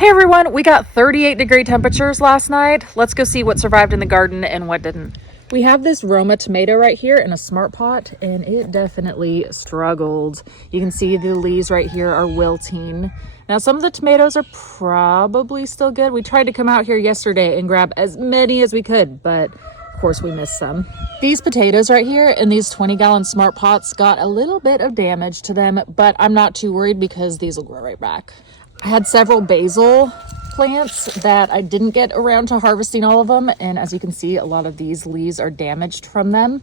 Hey everyone, we got 38-degree temperatures last night. Let's go see what survived in the garden and what didn't. We have this Roma tomato right here in a smart pot, and it definitely struggled. You can see the leaves right here are wilting. Now some of the tomatoes are probably still good. We tried to come out here yesterday and grab as many as we could, but of course we missed some. These potatoes right here in these 20-gallon smart pots got a little bit of damage to them, but I'm not too worried because these will grow right back. I had several basil plants that I didn't get around to harvesting all of them, and as you can see, a lot of these leaves are damaged from them.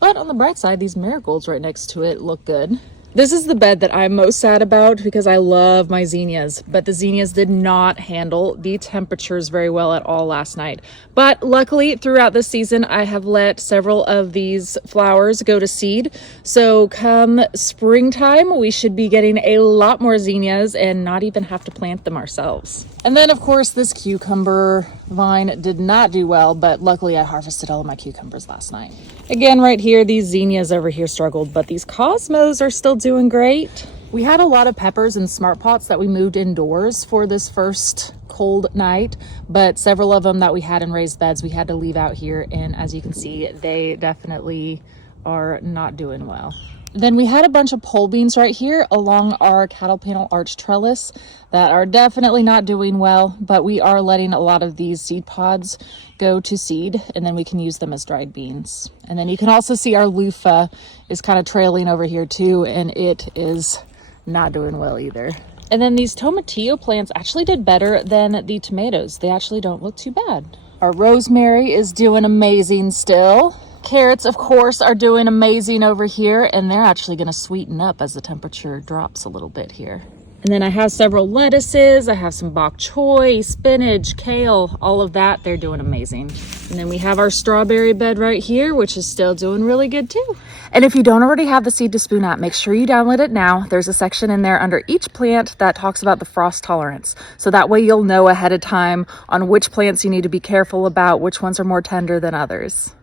But on the bright side, these marigolds right next to it look good. This is the bed that I'm most sad about because I love my zinnias, but the zinnias did not handle the temperatures very well at all last night. But luckily, throughout this season, I have let several of these flowers go to seed. So come springtime, we should be getting a lot more zinnias and not even have to plant them ourselves. And then, of course, this cucumber vine did not do well, but luckily I harvested all of my cucumbers last night. Again, right here, these zinnias over here struggled, but these cosmos are still doing great. We had a lot of peppers in smart pots that we moved indoors for this first cold night, but several of them that we had in raised beds we had to leave out here, and as you can see, they definitely are not doing well. Then we had a bunch of pole beans right here along our cattle panel arch trellis that are definitely not doing well, but we are letting a lot of these seed pods go to seed, and then we can use them as dried beans. And then you can also see our loofah is kind of trailing over here too, and it is not doing well either. And then these tomatillo plants actually did better than the tomatoes. They actually don't look too bad. Our rosemary is doing amazing still. Carrots, of course, are doing amazing over here, and they're actually going to sweeten up as the temperature drops a little bit here. And then I have several lettuces. I have some bok choy, spinach, kale, all of that. They're doing amazing. And then we have our strawberry bed right here, which is still doing really good too. And if you don't already have the Seed to Spoon app, make sure you download it now. There's a section in there under each plant that talks about the frost tolerance. So that way you'll know ahead of time on which plants you need to be careful about, which ones are more tender than others.